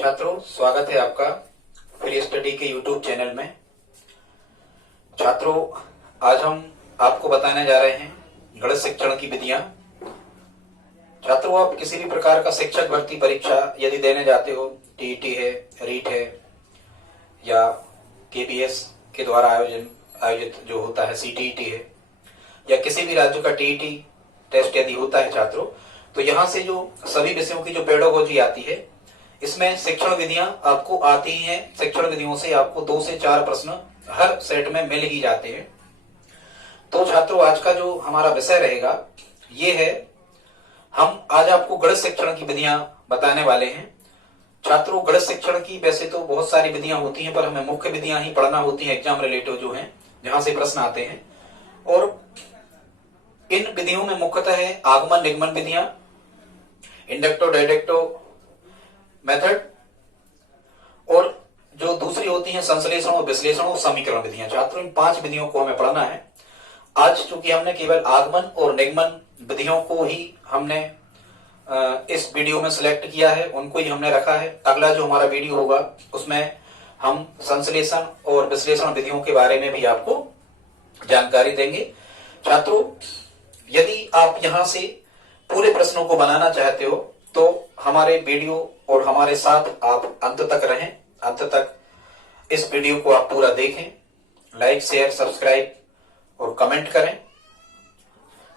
छात्रों, स्वागत है आपका फ्री स्टडी के यूट्यूब चैनल में। छात्रों, आज हम आपको बताने जा रहे हैं गणित शिक्षण की विधियां। छात्रों, आप किसी भी प्रकार का शिक्षक भर्ती परीक्षा यदि देने जाते हो, टीईटी है, रीट है या केपीएस के द्वारा आयोजित जो होता है सीटीईटी है, या किसी भी राज्य का टीईटी टेस्ट यदि होता है छात्रों, तो यहाँ से जो सभी विषयों की जो पेडागोजी आती है, इसमें शिक्षण विधियां आपको आती हैं। शिक्षण विधियों से आपको 2 से 4 प्रश्न हर सेट में मिल ही जाते हैं। तो छात्रों, आज का जो हमारा विषय रहेगा ये है, हम आज आपको गणित शिक्षण की विधियां बताने वाले हैं। छात्रों, गणित शिक्षण की वैसे तो बहुत सारी विधियां होती हैं, पर हमें मुख्य विधियां ही पढ़ना होती हैं, एग्जाम रिलेटिव जो हैं, जहां से प्रश्न आते हैं। और इन विधियों में मुख्यतः है आगमन निगमन विधियां, इंडक्टो डायरेक्टो मेथड, और जो दूसरी होती है संश्लेषण और विश्लेषण और समीकरण विधियां। छात्रों, इन 5 विधियों को हमें पढ़ना है। आज चूंकि हमने केवल आगमन और निगमन विधियों को ही हमने इस वीडियो में सिलेक्ट किया है, उनको ही हमने रखा है। अगला जो हमारा वीडियो होगा उसमें हम संश्लेषण और विश्लेषण विधियों के बारे में भी आपको जानकारी देंगे। छात्रों, यदि आप यहां से पूरे प्रश्नों को बनाना चाहते हो तो हमारे वीडियो और हमारे साथ आप अंत तक रहें। अंत तक इस वीडियो को आप पूरा देखें, लाइक शेयर सब्सक्राइब और कमेंट करें।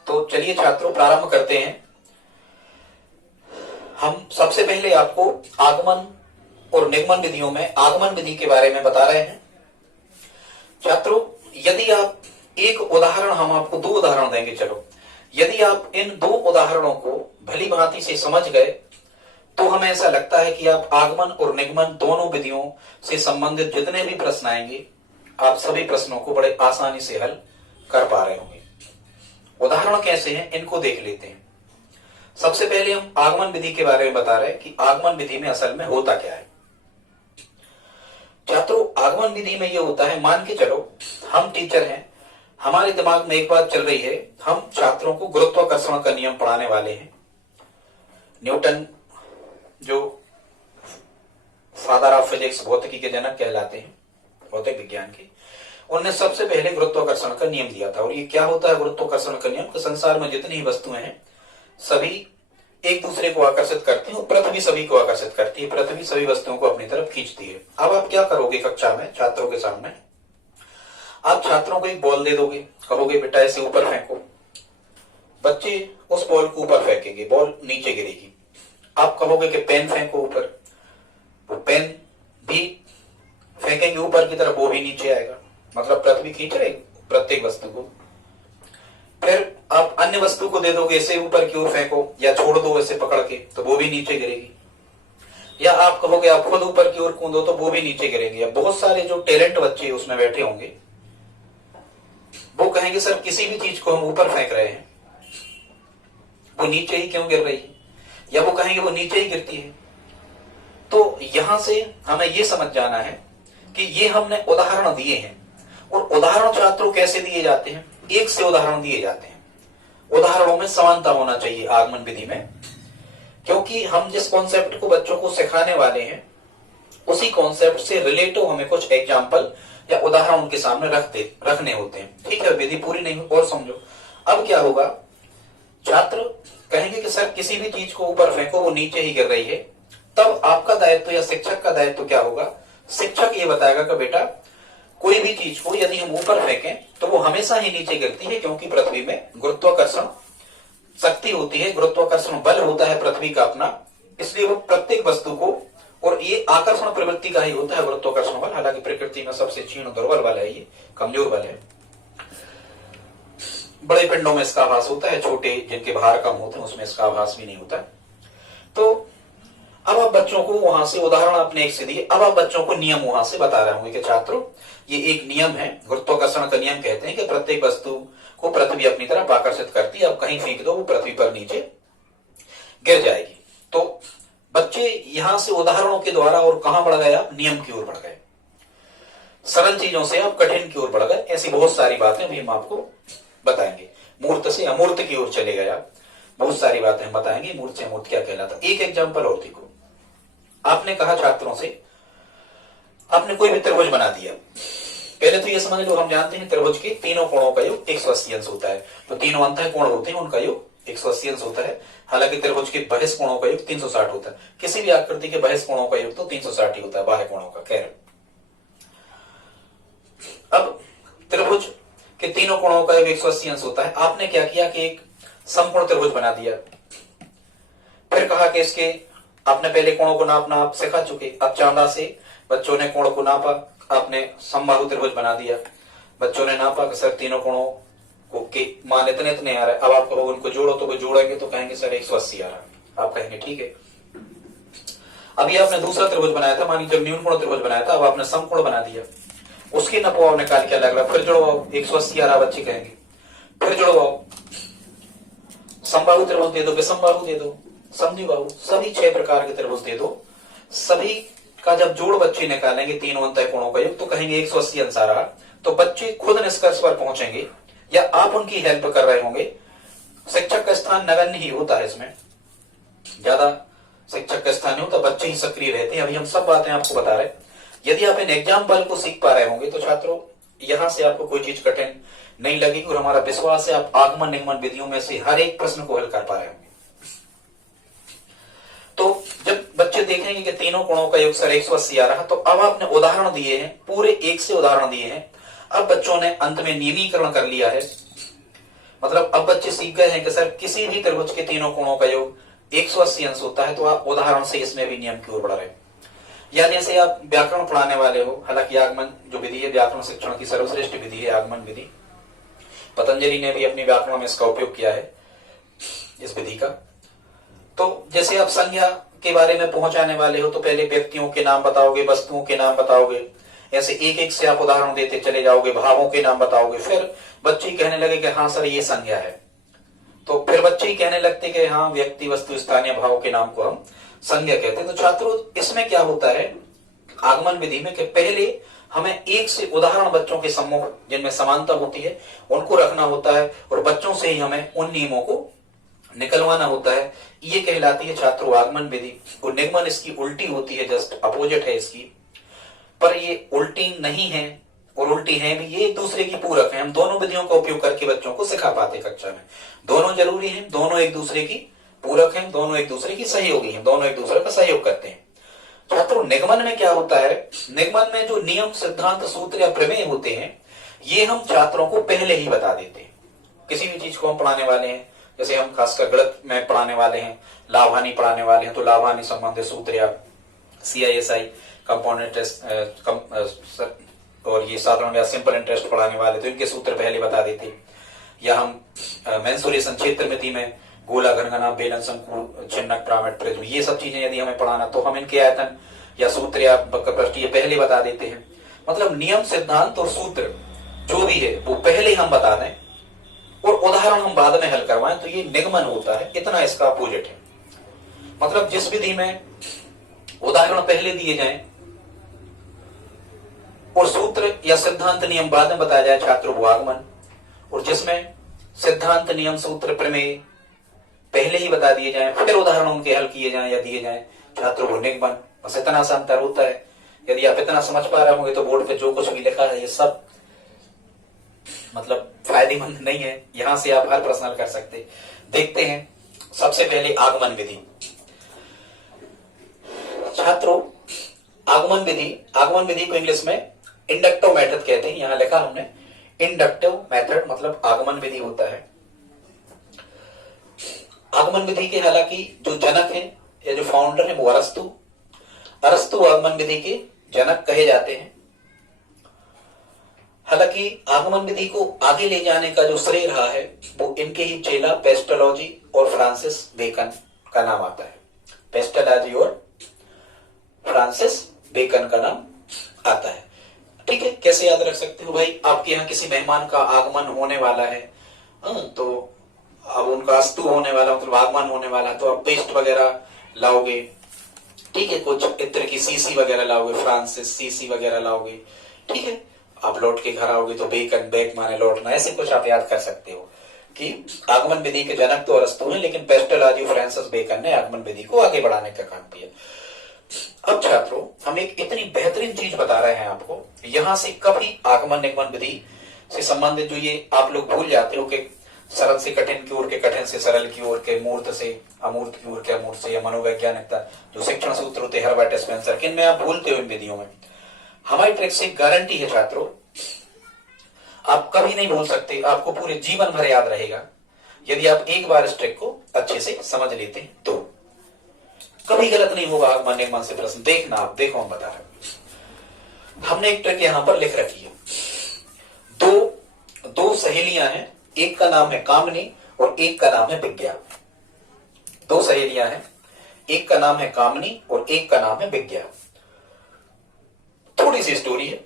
तो चलिए छात्रों, प्रारंभ करते हैं। हम सबसे पहले आपको आगमन और निगमन विधियों में आगमन विधि के बारे में बता रहे हैं। छात्रों, यदि आप एक उदाहरण, हम आपको 2 उदाहरण देंगे। चलो, यदि आप इन 2 उदाहरणों को भली भांति से समझ गए तो हमें ऐसा लगता है कि आप आगमन और निगमन दोनों विधियों से संबंधित जितने भी प्रश्न आएंगे, आप सभी प्रश्नों को बड़े आसानी से हल कर पा रहे होंगे। उदाहरण कैसे हैं, इनको देख लेते हैं। सबसे पहले हम आगमन विधि के बारे में बता रहे हैं कि आगमन विधि में असल में होता क्या है। छात्रों, आगमन विधि में यह होता है, मान के चलो हम टीचर हैं, हमारे दिमाग में एक बात चल रही है, हम छात्रों को गुरुत्वाकर्षण का नियम पढ़ाने वाले हैं। न्यूटन जो फादर ऑफ फिजिक्स, भौतिकी के जनक कहलाते हैं, भौतिक विज्ञान के, उन्होंने सबसे पहले गुरुत्वाकर्षण का नियम दिया था। और ये क्या होता है गुरुत्वाकर्षण का नियम? कि संसार में जितनी वस्तुएं हैं सभी एक दूसरे को आकर्षित करती है, और पृथ्वी सभी को आकर्षित करती है, पृथ्वी सभी वस्तुओं को अपनी तरफ खींचती है। अब आप क्या करोगे कक्षा में छात्रों के सामने? आप छात्रों को एक बॉल दे दोगे, कहोगे बेटा ऐसे ऊपर फेंको। बच्चे उस बॉल को ऊपर फेंकेंगे, बॉल नीचे गिरेगी। आप कहोगे कि पेन फेंको ऊपर, वो पेन भी फेंकेंगे ऊपर की तरफ, वो भी नीचे आएगा। मतलब पृथ्वी खींच रही प्रत्येक वस्तु को। फिर आप अन्य वस्तु को दे दोगे, ऐसे ऊपर की ओर फेंको या छोड़ दो ऐसे पकड़ के, तो वो भी नीचे गिरेगी। या आप कहोगे आप खुद ऊपर की ओर कूदो, तो वो भी नीचे गिरेंगे। या बहुत सारे जो टैलेंट बच्चे उसमें बैठे होंगे वो कहेंगे सर किसी भी चीज को हम ऊपर फेंक रहे हैं, वो नीचे ही क्यों गिर रही है? या वो कहेंगे वो नीचे ही गिरती है। तो यहां से हमें ये समझ जाना है कि ये हमने उदाहरण दिए हैं। और उदाहरण छात्रों कैसे दिए जाते हैं? एक से उदाहरण दिए जाते हैं। उदाहरणों में समानता होना चाहिए आगमन विधि में, क्योंकि हम जिस कॉन्सेप्ट को बच्चों को सिखाने वाले हैं उसी कॉन्सेप्ट से रिलेटिव हमें कुछ एग्जाम्पल या उदाहरण उनके सामने रखने होते हैं। ठीक है, विधि पूरी नहीं हुई और समझो। अब क्या होगा, छात्र कहेंगे कि सर किसी भी चीज को ऊपर फेंको, वो नीचे ही गिर रही है। तब आपका दायित्व या शिक्षक का दायित्व क्या होगा? शिक्षक ये बताएगा कि बेटा कोई भी चीज को यदि हम ऊपर फेंकें तो वो हमेशा ही नीचे गिरती है, क्योंकि पृथ्वी में गुरुत्वाकर्षण शक्ति होती है, गुरुत्वाकर्षण बल होता है पृथ्वी का अपना। इसलिए वो प्रत्येक वस्तु को, और ये आकर्षण प्रवृत्ति का ही होता है गुरुत्वाकर्षण बल। हालांकि प्रकृति में सबसे क्षीण दुर्बल बल है, ये कमजोर बल है। बड़े पिंडों में इसका आभास होता है, छोटे जिनके भार कम होते हैं उसमें इसका आभास भी नहीं होता। तो अब आप बच्चों को वहां से उदाहरण अपने एक से दिए, अब आप बच्चों को नियम वहां से बता रहे होंगे कि छात्रों ये एक नियम है, गुरुत्वाकर्षण का नियम कहते हैं कि प्रत्येक वस्तु को पृथ्वी अपनी तरफ आकर्षित करती है। अब कहीं फेंक दो, वो पृथ्वी पर नीचे गिर जाएगी। तो बच्चे यहां से उदाहरणों के द्वारा और कहां बढ़ गए? आप नियम की ओर बढ़ गए, सरल चीजों से आप कठिन की ओर बढ़ गए। ऐसी बहुत सारी बातें भी हम आपको बताएंगे। मूर्त से अमूर्त की ओर चले गए आप, बहुत सारी बातें हम बताएंगे। मूर्त से अमूर्त क्या कहलाता? एक एग्जाम्पल और देखो। आपने कहा छात्रों से, आपने कोई भी त्रिभुज बना दिया। पहले तो ये समझ लो, हम जानते हैं त्रिभुज के तीनों कोणों का योग 180 अंश होता है, तो तीनों अंतः कोण होते हैं उनका योग 180 अंश होता है। हालांकि त्रिभुज के बहिष कोणों का योग 360 होता है। किसी भी आकृति के बहिष कोणों का योग तो 360 ही होता है, बाह्य कोणों का। खैर, अब त्रिभुज के तीनों कोणों का योग 180 अंश होता है। आपने क्या किया कि एक समकोण त्रिभुज बना दिया, फिर कहा कि इसके आपने पहले कोणों को नापना आप सिखा चुके। अब चांदा से बच्चों ने कोण को नापा, आपने समबाहु त्रिभुज बना दिया। बच्चों ने नापा कि सर तीनों कोणों को के मान इतने इतने आ रहा है। अब आप कहोगे उनको जोड़ो, तो वो जोड़ेंगे तो कहेंगे सर 180 आ रहा है। आप कहेंगे ठीक है। अभी आपने दूसरा त्रिभुज बनाया था, मानी जब न्यून कोण त्रिभुज बनाया था, अब आपने समकोण बना दिया, उसकी नपवाओ निकाल के अलग रहा, फिर जुड़वाओ 180 आ रहा, बच्चे कहेंगे। फिर जुड़वाओ, समबाहु त्रिभुज दे दो, विषमबाहु दे दो, समद्विबाहु, सभी 6 प्रकार के त्रिभुज दे दो। सभी का जब जोड़ बच्चे निकालेंगे तीनों अंतः कोणों का योग, तो कहेंगे 180 अंश आ रहा। तो बच्चे खुद निष्कर्ष पर पहुंचेंगे या आप उनकी हेल्प कर रहे होंगे। शिक्षक का स्थान नगण्य ही होता है, इसमें ज्यादा शिक्षक का स्थान नहीं होता, बच्चे ही सक्रिय रहते हैं। अभी हम सब बातें आपको बता रहे हैं। यदि आप इन एग्जाम बल को सीख पा रहे होंगे तो छात्रों यहां से आपको कोई चीज कठिन नहीं लगेगी, और हमारा विश्वास है आप आगमन निगमन विधियों में से हर एक प्रश्न को हल कर पा रहे होंगे। तो जब बच्चे देखेंगे कि तीनों कोणों का योग सर 180 आ रहा, तो अब आपने उदाहरण दिए हैं, पूरे एक से उदाहरण दिए हैं। अब बच्चों ने अंत में नियमीकरण कर लिया है, मतलब अब बच्चे सीख गए हैं कि सर किसी भी त्रिभुज के तीनों कोणों का योग 180 अंश होता है, तो आप उदाहरण से इसमें भी नियम की ओर बढ़ रहे हैं। या जैसे आप व्याकरण पढ़ाने वाले हो, हालांकि आगमन जो विधि है व्याकरण शिक्षण की सर्वश्रेष्ठ विधि है आगमन विधि, पतंजलि ने भी अपने व्याकरण में इसका उपयोग किया है, इस विधि का। तो जैसे आप संज्ञा के बारे में पहुंचाने वाले हो, तो पहले व्यक्तियों के नाम बताओगे, वस्तुओं के नाम बताओगे, ऐसे एक एक से आप उदाहरण देते चले जाओगे, भावों के नाम बताओगे। फिर बच्चे कहने लगे कि हाँ सर ये संज्ञा है, तो फिर बच्चे ही कहने लगते कि हाँ व्यक्ति वस्तु स्थानीय भाव के नाम को हम संज्ञा कहते हैं। तो छात्रों इसमें क्या होता है आगमन विधि में कि पहले हमें एक से उदाहरण बच्चों के सम्मुख जिनमें समानता होती है उनको रखना होता है, और बच्चों से ही हमें उन नियमों को निकलवाना होता है। ये कहलाती है छात्रों आगमन विधि। और निगमन इसकी उल्टी होती है, जस्ट अपोजिट है इसकी, पर ये उल्टी नहीं है और उल्टी है भी, ये एक दूसरे की पूरक है। हम दोनों विधियों का उपयोग करके बच्चों को सिखा पाते कक्षा में। दोनों जरूरी हैं, दोनों एक दूसरे की पूरक हैं, दोनों एक दूसरे की सहयोगी हैं, दोनों एक दूसरे का सहयोग करते हैं। छात्रों निगमन में क्या होता है, निगमन में जो नियम सिद्धांत सूत्र या प्रमेय होते हैं ये हम छात्रों को पहले ही बता देते हैं। किसी भी चीज को हम पढ़ाने वाले हैं, जैसे हम खासकर गणित में पढ़ाने वाले हैं, लाभ हानि पढ़ाने वाले हैं, तो लाभ हानि संबंधित सूत्र या CISI कंपाउंड इंटरेस्ट और ये साधारण या सिंपल इंटरेस्ट पढ़ाने वाले, तो इनके सूत्र पहले बता देते हैं। या हम मेंसुरेशन क्षेत्रमिति में गोला घनघना बेलन शंकु छिन्नक पिरामिड प्रिज्म, ये सब चीजें यदि हमें पढ़ाना तो हम इनके आयतन या सूत्र या वक्र ये पहले बता देते हैं। मतलब नियम सिद्धांत और सूत्र जो भी है वो पहले हम बता दें और उदाहरण हम बाद में हल करवाएं, तो ये निगमन होता है। इतना इसका अपोजिट है। मतलब जिस विधि में उदाहरण पहले दिए जाएं और सूत्र या सिद्धांत नियम बाद में बताया जाए छात्रों वो आगमन, और जिसमें सिद्धांत नियम सूत्र प्रमेय पहले ही बता दिए जाएं फिर उदाहरण उनके हल किए जाएं या दिए जाएं छात्रों को निगमन। बस इतना सा अंतर होता है। यदि आप इतना समझ पा रहे होंगे तो बोर्ड पे जो कुछ भी लिखा है ये सब मतलब फायदेमंद नहीं है। यहां से आप हर प्रश्न हल कर सकते। देखते हैं सबसे पहले आगमन विधि। छात्रों आगमन विधि को इंग्लिश में इंडक्टिव मेथड कहते हैं। यहां लिखा हमने इंडक्टिव मेथड, मतलब आगमन विधि होता है। आगमन विधि के हालांकि जो जनक है या जो फाउंडर है वो अरस्तु आगमन विधि के जनक कहे जाते हैं। हालांकि आगमन विधि को आगे ले जाने का जो श्रेय रहा है वो इनके ही चेला पेस्टोलॉजी और फ्रांसिस बेकन का नाम आता है। पेस्टोलॉजी और फ्रांसिस बेकन का नाम आता है। ठीक है, कैसे याद रख सकते हो भाई, आपके यहाँ किसी मेहमान का आगमन होने वाला है, तो अब उनका अस्तु होने वाला मतलब आगमन होने वाला, तो आप पेस्ट वगैरह लाओगे। ठीक है, कुछ इत्र की सीसी वगैरह लाओगे, फ्रांसिस सीसी वगैरह लाओगे। ठीक है, आप लौट के घर आओगे तो बेकन, बैक माने लौटना, ऐसे कुछ आप याद कर सकते हो कि आगमन विधि के जनक तो अरस्तु हैं, लेकिन पेस्टोलॉजी फ्रांसिस बेकन ने आगमन विधि को आगे बढ़ाने का काम किया। अब छात्रों हम एक इतनी बेहतरीन चीज बता रहे हैं आपको, यहां से कभी आगमन निगमन विधि से संबंधित जो ये आप लोग भूल जाते हो कि सरल से कठिन की ओर के, कठिन से सरल की ओर के, मूर्त से अमूर्त की ओर के, अमूर्त से, या मनोवैज्ञानिकता जो शिक्षण सूत्र होते हैं हर्बर्ट स्पेंसर के, इनमें आप भूलते हो इन विधियों में। हमारी ट्रिक से गारंटी है छात्रों, आप कभी नहीं भूल सकते, आपको पूरे जीवन भर याद रहेगा यदि आप एक बार इस ट्रिक को अच्छे से समझ लेते हैं तो। कभी गलत नहीं होगा आगमन निगमन से प्रश्न। देखना, आप देखो, हम बता रहे हैं। हमने एक ट्रिक यहां पर लिख रखी है। दो सहेलियां हैं, एक का नाम है कामनी और एक का नाम है विज्ञा। दो सहेलियां हैं, एक का नाम है कामनी और एक का नाम है विज्ञा। थोड़ी सी स्टोरी है।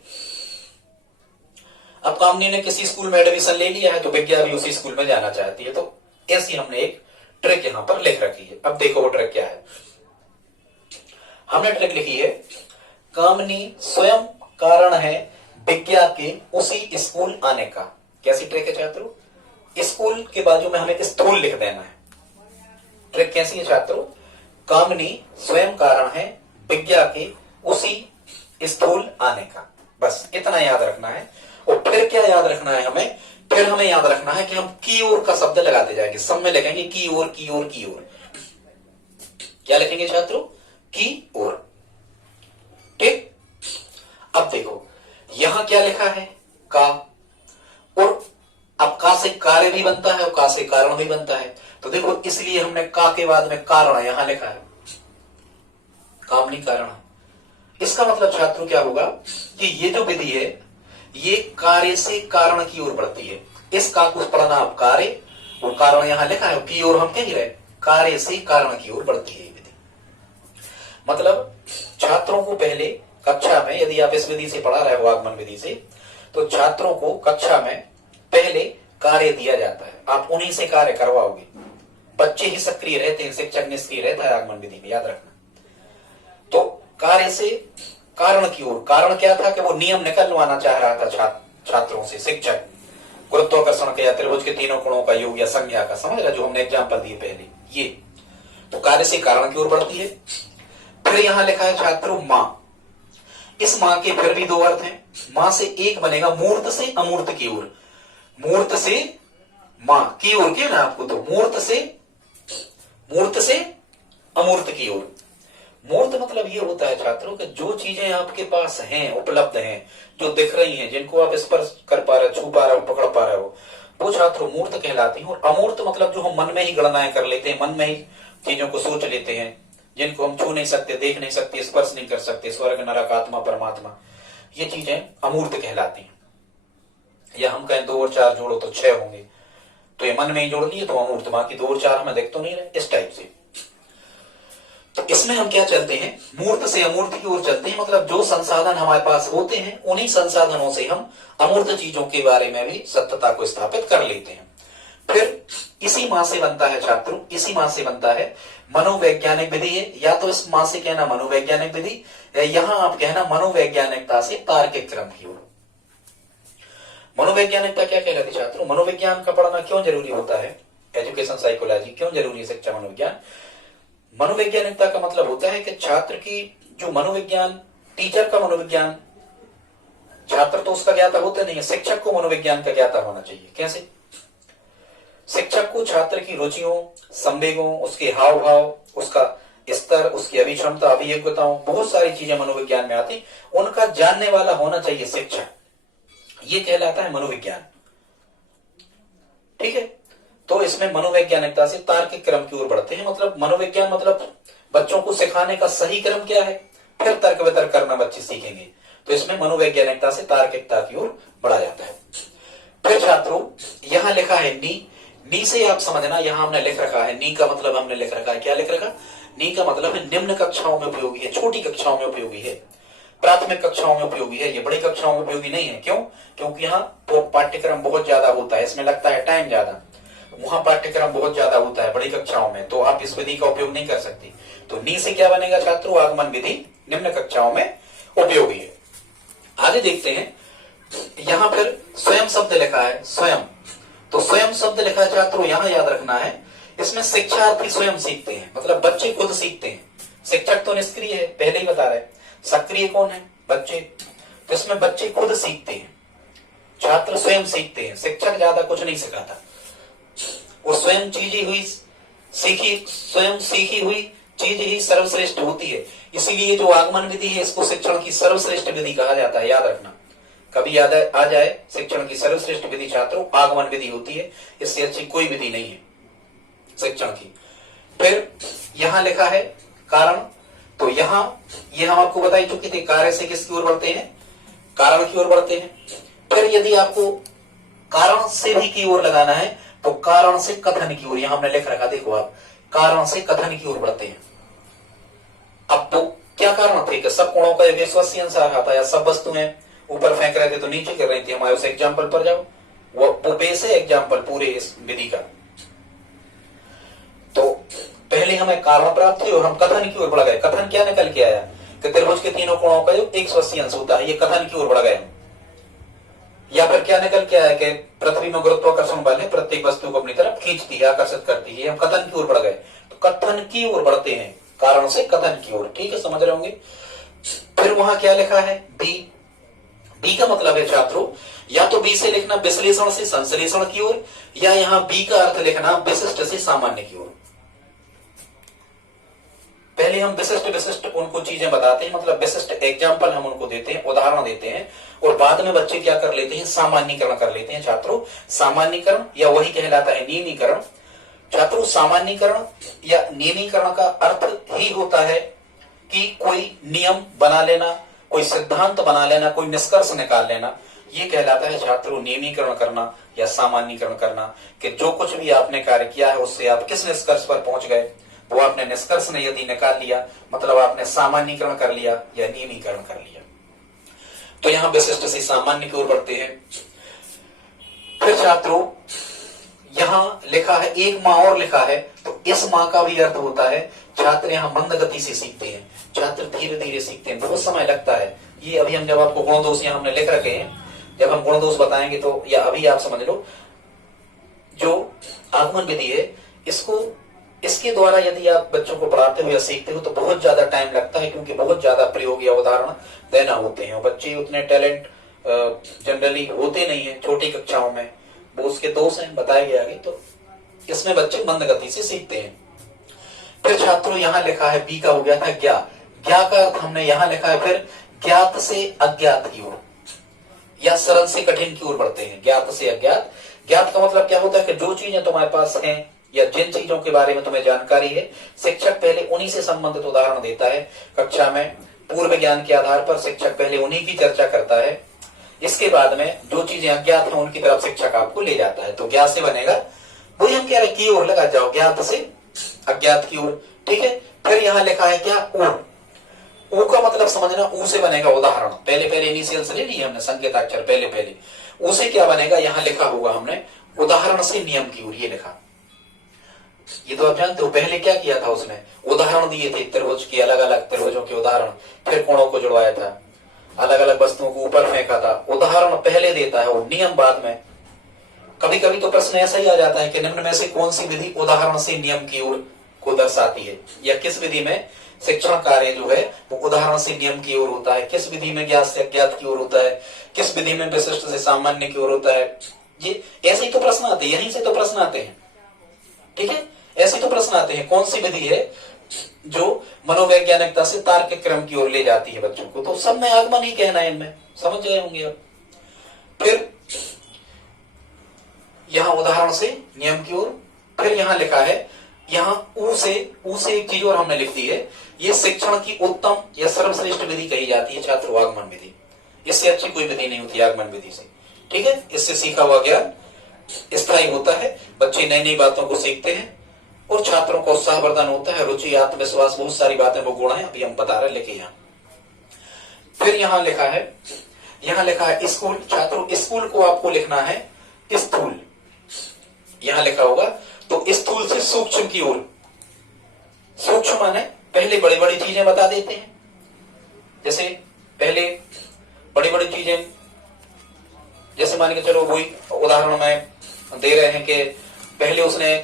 अब कामनी ने किसी स्कूल में एडमिशन ले लिया है तो विज्ञा भी उसी स्कूल में जाना चाहती है, तो ऐसी हमने एक ट्रिक यहां पर लिख रखी है। अब देखो वो ट्रिक क्या है। हमने ट्रिक लिखी है, कामनी स्वयं कारण है विज्ञा के उसी स्कूल आने का। कैसी ट्रिक है छात्रों? स्कूल के बाजू में हमें स्थूल लिख देना है। ट्रिक कैसी है छात्रों? कामनी स्वयं कारण है विज्ञा के उसी स्थूल आने का। बस इतना याद रखना है। और फिर क्या याद रखना है हमें? फिर हमें याद रखना है कि हम की ओर का शब्द लगाते जाएंगे। सब में लिखेंगे की ओर, की ओर, की ओर। क्या लिखेंगे छात्रों? की ओर। ठीक। अब देखो यहां क्या लिखा है? का। और अब का से कार्य भी बनता है और का से कारण भी बनता है, तो देखो इसलिए हमने का के बाद में कारण यहां लिखा है, कामनी कारण। इसका मतलब छात्रों क्या होगा कि ये जो विधि है ये कार्य से कारण की ओर बढ़ती है। इस का कुछ पढ़ना आप कार्य, और कारण यहां लिखा है, की ओर हम कह ही रहे, कार्य से कारण की ओर बढ़ती है विधि। मतलब छात्रों को पहले कक्षा में, यदि आप इस विधि से पढ़ा रहे हो आगमन विधि से, तो छात्रों को कक्षा में पहले कार्य दिया जाता है, आप उन्हीं से कार्य करवाओगे। बच्चे ही सक्रिय रहते हैं, शिक्षक निष्क्रिय रहता है आगमन विधि में, याद रखना। तो कार्य से कारण की ओर। कारण क्या था कि वो नियम निकलवाना चाह रहा था छात्रों से शिक्षक, गुरुत्वाकर्षण के या त्रिभुज के तीनों कोणों का योग या संज्ञा का, समझ रहे जो हमने एग्जाम्पल दिए पहले, ये तो कार्य से कारण की ओर बढ़ती है। फिर यहां लिखा है छात्रों मां। इस मां के फिर भी दो अर्थ हैं। मां से एक बनेगा मूर्त से अमूर्त की ओर। मूर्त से मां की ओर के ना आपको, तो मूर्त से अमूर्त की ओर। मूर्त मतलब ये होता है छात्रों कि जो चीजें आपके पास हैं, उपलब्ध हैं, जो दिख रही हैं, जिनको आप स्पर्श कर पा रहे हो, छू पा रहे हो, पकड़ पा रहे हो, वो छात्रों मूर्त कहलाती हैं। और अमूर्त मतलब जो हम मन में ही गणनाएं कर लेते हैं, मन में ही चीजों को सोच लेते हैं, जिनको हम छू नहीं सकते, देख नहीं सकते, स्पर्श नहीं कर सकते, स्वर्ग नरक आत्मा परमात्मा, ये चीजें अमूर्त कहलाती हैं। या हम कहें 2 और 4 जोड़ो तो 6 होंगे, तो ये मन में ही जोड़ लिए तो अमूर्त, बाकी 2 और 4 हमें देख तो नहीं रहे, इस टाइप से। तो इसमें हम क्या चलते हैं? मूर्त से अमूर्त की ओर चलते हैं। मतलब जो संसाधन हमारे पास होते हैं उन्हीं संसाधनों से हम अमूर्त चीजों के बारे में भी सत्यता को स्थापित कर लेते हैं। फिर इसी मां से बनता है छात्रों, इसी मां से बनता है मनोवैज्ञानिक विधि है। या तो इस मां से कहना मनोवैज्ञानिक विधि, या यहां आप कहना मनोवैज्ञानिकता से तार्किक क्रम की ओर। मनोवैज्ञानिकता क्या कहलाती है छात्रों? मनोविज्ञान का पढ़ना क्यों जरूरी होता है? एजुकेशन साइकोलॉजी क्यों जरूरी है? शिक्षा मनोविज्ञान। मनोवैज्ञानिकता का मतलब होता है कि छात्र की जो मनोविज्ञान, टीचर का मनोविज्ञान, छात्र तो उसका ज्ञाता होता नहीं है, शिक्षक को मनोविज्ञान का ज्ञाता होना चाहिए। कैसे? शिक्षक को छात्र की रुचियों, संवेगों, उसके हाव भाव, उसका स्तर, उसकी अभिक्षमता, अभियोग्यताओं, बहुत सारी चीजें मनोविज्ञान में आती, उनका जानने वाला होना चाहिए शिक्षक। ये कहलाता है मनोविज्ञान। ठीक है। तो इसमें मनोवैज्ञानिकता से तार्किक क्रम की ओर बढ़ते हैं। मतलब मनोविज्ञान मतलब बच्चों को सिखाने का सही क्रम क्या है, फिर तर्क वितर्क करना बच्चे सीखेंगे। तो इसमें मनोवैज्ञानिकता से तार्किकता की ओर बढ़ा जाता है। फिर छात्रों यहां लिखा है नी से आप समझना, यहां हमने लिख रखा है नी का मतलब हमने लिख रखा है, क्या लिख रखा? नी का मतलब है निम्न कक्षाओं में उपयोगी है, छोटी कक्षाओं में उपयोगी है, प्राथमिक कक्षाओं में उपयोगी है, ये बड़ी कक्षाओं में उपयोगी नहीं है। क्यों? क्योंकि यहाँ पाठ्यक्रम बहुत ज्यादा होता है, इसमें लगता है टाइम ज्यादा, वहां पाठ्यक्रम बहुत ज्यादा होता है बड़ी कक्षाओं में, तो आप इस विधि का उपयोग नहीं कर सकते। तो नी से क्या बनेगा छात्रों? आगमन विधि निम्न कक्षाओं में उपयोगी है। आगे देखते हैं, यहां फिर स्वयं शब्द लिखा है, स्वयं। तो स्वयं शब्द लिखा है छात्रों, यहां याद रखना है, इसमें शिक्षार्थी स्वयं सीखते हैं, मतलब बच्चे खुद सीखते हैं, शिक्षक तो निष्क्रिय है, पहले ही बता रहे। सक्रिय कौन है? बच्चे। तो इसमें बच्चे खुद सीखते हैं, छात्र स्वयं सीखते हैं, शिक्षक ज्यादा कुछ नहीं सिखाता। वो स्वयं स्वयं सीखी हुई चीज ही सर्वश्रेष्ठ होती है। इसीलिए जो आगमन विधि है इसको शिक्षण की सर्वश्रेष्ठ विधि कहा जाता है, याद रखना। कभी याद आ जाए, शिक्षण की सर्वश्रेष्ठ विधि छात्रों आगमन विधि होती है, इससे अच्छी कोई विधि नहीं है शिक्षण की। फिर यहां लिखा है कारण, तो यहां ये हम आपको बता ही चुके थे, कार्य से किसकी ओर बढ़ते हैं? कारण की ओर बढ़ते हैं। फिर यदि आपको कारण से भी की ओर लगाना है तो कारण से कथन की ओर, यहां हमने लिख रखा, देखो आप, कारण से कथन की ओर बढ़ते हैं। अब तो क्या कारण थे कि सब गुणों का विश्वसी अनुसार आता, या सब वस्तुएं ऊपर फेंक रहे थे तो नीचे गिर रही थी। हमारे उस एग्जाम्पल पर जाओ, वो बेस है एग्जाम्पल पूरे इस विधि का। तो पहले हमें कारण प्राप्त हुई और हम कथन की ओर बढ़ गए। कथन क्या निकल के आया कि त्रिभुज के तीनों कोणों का योग 180 अंश होता है, ये कथन की ओर बढ़ गए। या फिर क्या निकल के आया कि पृथ्वी में गुरुत्वाकर्षण बल है, प्रत्येक वस्तु को अपनी तरफ खींचती है, आकर्षित करती है, हम कथन की ओर बढ़ गए। तो कथन की ओर बढ़ते हैं, कारण से कथन की ओर, ठीक है, समझ रहे होंगे। फिर वहां क्या लिखा है? बी। बी का मतलब है छात्रों, या तो बी से लिखना विश्लेषण से संश्लेषण की ओर, या यहां बी का अर्थ लिखना विशिष्ट से सामान्य की ओर। पहले हम विशिष्ट उनको चीजें बताते हैं, मतलब विशिष्ट एग्जाम्पल हम उनको देते हैं, उदाहरण देते हैं, और बाद में बच्चे क्या कर लेते हैं? सामान्यीकरण कर लेते हैं छात्रों। सामान्यीकरण या वही कहलाता है नियमीकरण। छात्रों सामान्यीकरण या नियमीकरण का अर्थ ही होता है कि कोई नियम बना लेना, कोई सिद्धांत बना लेना, कोई निष्कर्ष निकाल लेना, ये कहलाता है छात्रों नियमीकरण करना या सामान्यीकरण करना। कि जो कुछ भी आपने कार्य किया है उससे आप किस निष्कर्ष पर पहुंच गए, वो आपने निष्कर्ष ने यदि निकाल लिया, मतलब आपने सामान्यीकरण कर लिया या नियमीकरण कर लिया। तो यहां विशिष्ट से सामान्य की ओर बढ़ते हैं। फिर छात्रों यहां लिखा है एक माह और लिखा है, तो इस माह का भी अर्थ होता है छात्र यहां मंद गति से सीखते हैं, छात्र धीरे धीरे सीखते हैं, बहुत समय लगता है। ये अभी हम जब आपको गुण दोष यहां हमने लिख रखे हैं, जब हम गुण दोष बताएंगे तो, या अभी आप समझ लो, जो आगमन विधि है इसको, इसके द्वारा यदि आप बच्चों को पढ़ाते हो या सीखते हो तो बहुत ज्यादा टाइम लगता है, क्योंकि बहुत ज्यादा प्रयोग या उदाहरण देना होते हैं। बच्चे उतने टैलेंट जनरली होते नहीं है छोटी कक्षाओं में, वो उसके दोष हैं, बताए गए आगे। तो इसमें बच्चे मंद गति से सीखते हैं। फिर छात्रों यहां लिखा है, बी का हो गया था ज्ञा। ज्ञा का अर्थ हमने यहां लिखा है फिर ज्ञात से अज्ञात की ओर, या सरल से कठिन की ओर बढ़ते हैं। ज्ञात से अज्ञात। ज्ञात का मतलब क्या होता है कि जो चीजें तुम्हारे पास हैं या जिन चीजों के बारे में तुम्हें जानकारी है, शिक्षक पहले उन्हीं से संबंधित उदाहरण देता है कक्षा में। पूर्व ज्ञान के आधार पर शिक्षक पहले उन्हीं की चर्चा करता है, इसके बाद में जो चीजें अज्ञात हैं उनकी तरफ शिक्षक आपको ले जाता है। तो ज्ञात से बनेगा, वही हम कह रहे की ओर लगा जाओ, ज्ञात से अज्ञात की ओर, ठीक है। फिर यहां लिखा है क्या? ऊ। ऊ का मतलब समझना, ऊ से बनेगा उदाहरण। पहले इनिशियल ले ली हमने, संकेताक्षर पहले। ऊ से क्या बनेगा? यहां लिखा होगा हमने उदाहरण से नियम की ओर, ये लिखा। ये तो आप जानते हो, पहले क्या किया था उसने? उदाहरण दिए थे त्रिभुज के, अलग अलग त्रिभुजों के उदाहरण, फिर कोणों को जुड़वाया था, अलग अलग वस्तुओं को ऊपर फेंका था। उदाहरण पहले देता है और नियम बाद में। कभी कभी तो प्रश्न ऐसा ही आ जाता है कि निम्न में से कौन सी विधि उदाहरण से नियम की ओर को दर्शाती है, या किस विधि में शिक्षण कार्य जो है वो उदाहरण से नियम की ओर होता है, किस विधि में ज्ञात से अज्ञात की ओर होता है, किस विधि में विशिष्ट से सामान्य की ओर होता है। ये ऐसे ही तो प्रश्न आते हैं, यहीं से तो प्रश्न आते हैं, ठीक है, ऐसे तो प्रश्न आते हैं। कौन सी विधि है जो मनोवैज्ञानिकता से तार्किक क्रम की ओर ले जाती है बच्चों को? तो सब में आगमन ही कहना है, इनमें समझ गए होंगे आप। फिर यहां उदाहरण से नियम की ओर। फिर यहां लिखा है, यहां ऊ से एक चीज और हमने लिख दी है, ये शिक्षण की उत्तम या सर्वश्रेष्ठ विधि कही जाती है छात्र आगमन विधि। इससे अच्छी कोई विधि नहीं होती आगमन विधि से, ठीक है। इससे सीखा हुआ ज्ञान स्थायी होता है, बच्चे नई नई बातों को सीखते हैं और छात्रों को उत्साहवर्धन होता है, रुचि, आत्मविश्वास, बहुत सारी बातें वो गुण है, अभी हम बता रहे लिखे यहां। फिर यहां लिखा है स्कूल। छात्रों स्कूल को आपको लिखना है स्थूल, यहां लिखा होगा। तो स्थूल से सूक्ष्म की ओर। सूक्ष्म माने पहले बड़ी बड़ी चीजें बता देते हैं, जैसे पहले बड़ी बड़ी चीजें, जैसे मान के चलो वही उदाहरण में दे रहे हैं कि पहले उसने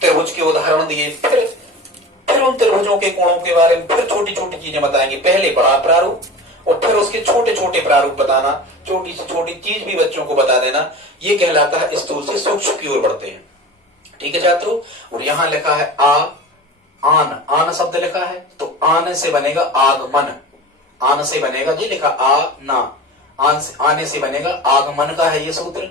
त्रिभुज के उदाहरण दिए, फिर फिर उन त्रिभुजों के कोणों के बारे में फिर छोटी छोटी चीजें बताएंगे। पहले बड़ा प्रारूप और फिर उसके छोटे छोटे प्रारूप बताना, छोटी से छोटी चीज भी बच्चों को बता देना। ये कहलाता है स्थूल से सूक्ष्म की ओर बढ़ते हैं। ठीक है छात्रों, और यहां लिखा है आन, आन शब्द लिखा है, तो आन से बनेगा आगमन, आन से बनेगा जी लिखा आ ना, आने से बनेगा आगमन का है ये सूत्र।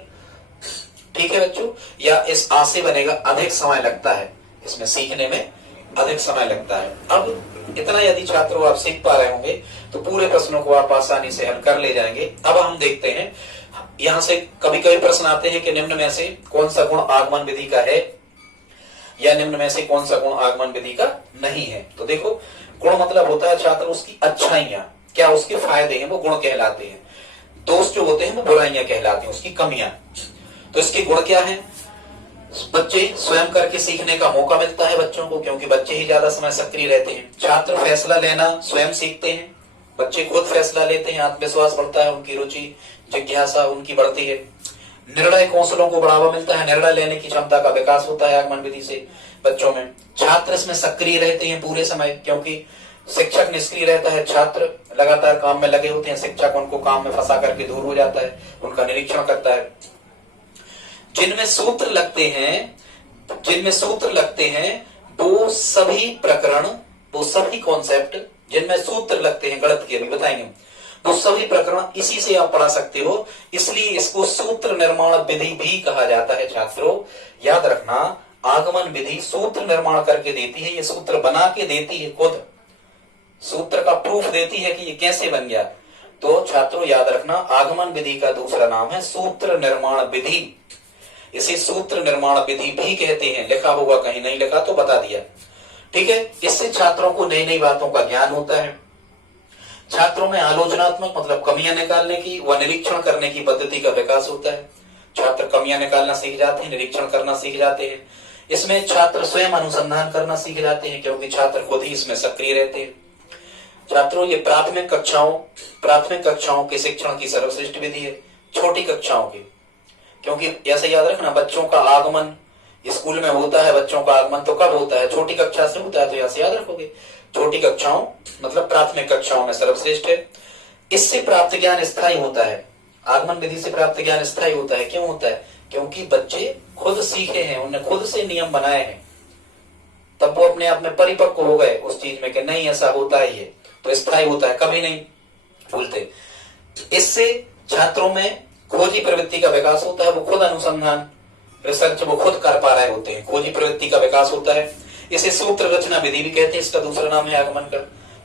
ठीक है बच्चों, या इस आ से बनेगा अधिक समय लगता है, इसमें सीखने में अधिक समय लगता है। अब इतना यदि छात्रों आप सीख पा रहे होंगे तो पूरे प्रश्नों को आप आसानी से हल कर ले जाएंगे। अब हम देखते हैं, यहां से कभी कभी प्रश्न आते हैं कि निम्न में से कौन सा गुण आगमन विधि का है या निम्न में से कौन सा गुण आगमन विधि का नहीं है। तो देखो, गुण मतलब होता है छात्र उसकी अच्छाइयां, क्या उसके फायदे हैं वो गुण कहलाते हैं। दोष जो होते हैं वो बुराइयां कहलाती हैं, उसकी कमियां। तो इसके गुण क्या है? बच्चे स्वयं करके सीखने का मौका मिलता है बच्चों को, क्योंकि बच्चे ही ज्यादा समय सक्रिय रहते हैं। छात्र फैसला लेना स्वयं सीखते हैं, बच्चे खुद फैसला लेते हैं, आत्मविश्वास बढ़ता है, उनकी रुचि जिज्ञासा उनकी बढ़ती है। निर्णय कौशलों को बढ़ावा मिलता है, निर्णय लेने की क्षमता का विकास होता है आगमन विधि से बच्चों में। छात्र इसमें सक्रिय रहते हैं पूरे समय, क्योंकि शिक्षक निष्क्रिय रहता है, छात्र लगातार काम में लगे होते हैं, शिक्षक उनको काम में फंसा करके दूर हो जाता है, उनका निरीक्षण करता है। जिनमें सूत्र लगते हैं वो सभी प्रकरण, वो सभी कॉन्सेप्ट जिनमें सूत्र लगते हैं, गणित के अभी बताएंगे, वो सभी प्रकरण इसी से आप पढ़ा सकते हो। इसलिए इसको सूत्र निर्माण विधि भी कहा जाता है। छात्रों याद रखना, आगमन विधि सूत्र निर्माण करके देती है, ये सूत्र बना के देती है, खुद सूत्र का प्रूफ देती है कि ये कैसे बन गया। तो छात्रों याद रखना, आगमन विधि का दूसरा नाम है सूत्र निर्माण विधि। इसे सूत्र निर्माण विधि भी कहते हैं। लिखा होगा कहीं, नहीं लिखा तो बता दिया। ठीक है, इससे छात्रों को नई नई बातों का ज्ञान होता है। छात्रों में आलोचनात्मक मतलब कमियां निकालने की व निरीक्षण करने की पद्धति का विकास होता है। छात्र कमियां निकालना सीख जाते हैं, निरीक्षण करना सीख जाते हैं। इसमें छात्र स्वयं अनुसंधान करना सीख जाते हैं, क्योंकि छात्र खुद ही इसमें सक्रिय रहते हैं। छात्रों ये प्राथमिक कक्षाओं के शिक्षण की सर्वश्रेष्ठ विधि है, छोटी कक्षाओं की। क्योंकि ऐसे याद रखना, बच्चों का आगमन स्कूल में होता है, बच्चों का आगमन तो कब होता है? छोटी कक्षा से होता है। तो ऐसे याद रखोगे, छोटी कक्षाओं मतलब प्राथमिक कक्षाओं में सर्वश्रेष्ठ है। इससे प्राप्त ज्ञान स्थायी होता है, आगमन विधि से प्राप्त ज्ञान स्थायी होता है। क्यों होता है? क्योंकि बच्चे खुद सीखे हैं, उन्होंने खुद से नियम बनाए हैं, तब वो अपने आप में परिपक्व हो गए उस चीज में कि नहीं ऐसा होता ही है, तो स्थायी होता है, कभी नहीं भूलते। इससे छात्रों में खोजी प्रवृत्ति का विकास होता है, वो खुद अनुसंधान रिसर्च वो खुद कर पा रहे होते हैं, खोजी प्रवृत्ति का विकास होता है। इसे सूत्र रचना विधि भी कहते हैं, इसका दूसरा नाम है आगमन का,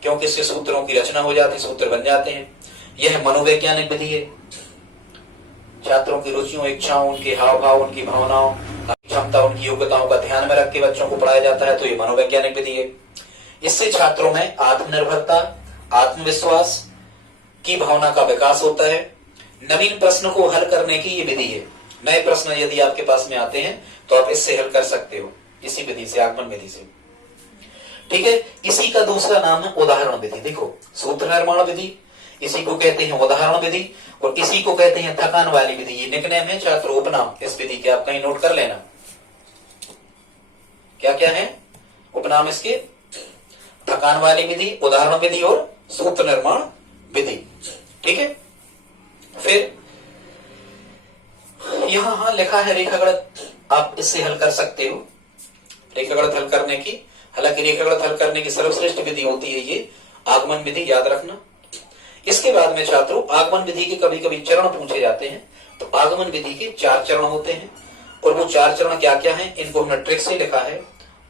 क्योंकि इससे सूत्रों की रचना हो जाती है, सूत्र बन जाते हैं। यह मनोवैज्ञानिक विधि है। छात्रों की रुचियों, इच्छाओं, उनके हाव भाव, उनकी भावनाओं, क्षमता, उनकी योग्यताओं का ध्यान में रख के बच्चों को पढ़ाया जाता है, तो ये मनोवैज्ञानिक विधि है। इससे छात्रों में आत्मनिर्भरता, आत्मविश्वास की भावना का विकास होता है। नवीन प्रश्न को हल करने की ये विधि है। नए प्रश्न यदि आपके पास में आते हैं तो आप इससे हल कर सकते हो, इसी विधि से, आगमन विधि से। ठीक है, इसी का दूसरा नाम है उदाहरण विधि। देखो, सूत्र निर्माण विधि, इसी को कहते हैं उदाहरण विधि, और इसी को कहते हैं थकान वाली विधि। ये निकनेम है छात्र, उपनाम इस विधि के, आप कहीं नोट कर लेना। क्या क्या है उपनाम इसके? थकान वाली विधि, उदाहरण विधि और सूत्र निर्माण विधि। ठीक है, फिर यहां लिखा है रेखागणित, आप इससे हल कर सकते हो। रेखागणित हल करने की, हालांकि रेखागणित हल करने की सर्वश्रेष्ठ विधि होती है ये आगमन विधि, याद रखना। इसके बाद में छात्रों आगमन विधि के कभी कभी चरण पूछे जाते हैं। तो आगमन विधि के 4 चरण होते हैं, और वो 4 चरण क्या क्या हैं इनको हमने ट्रिक से लिखा है।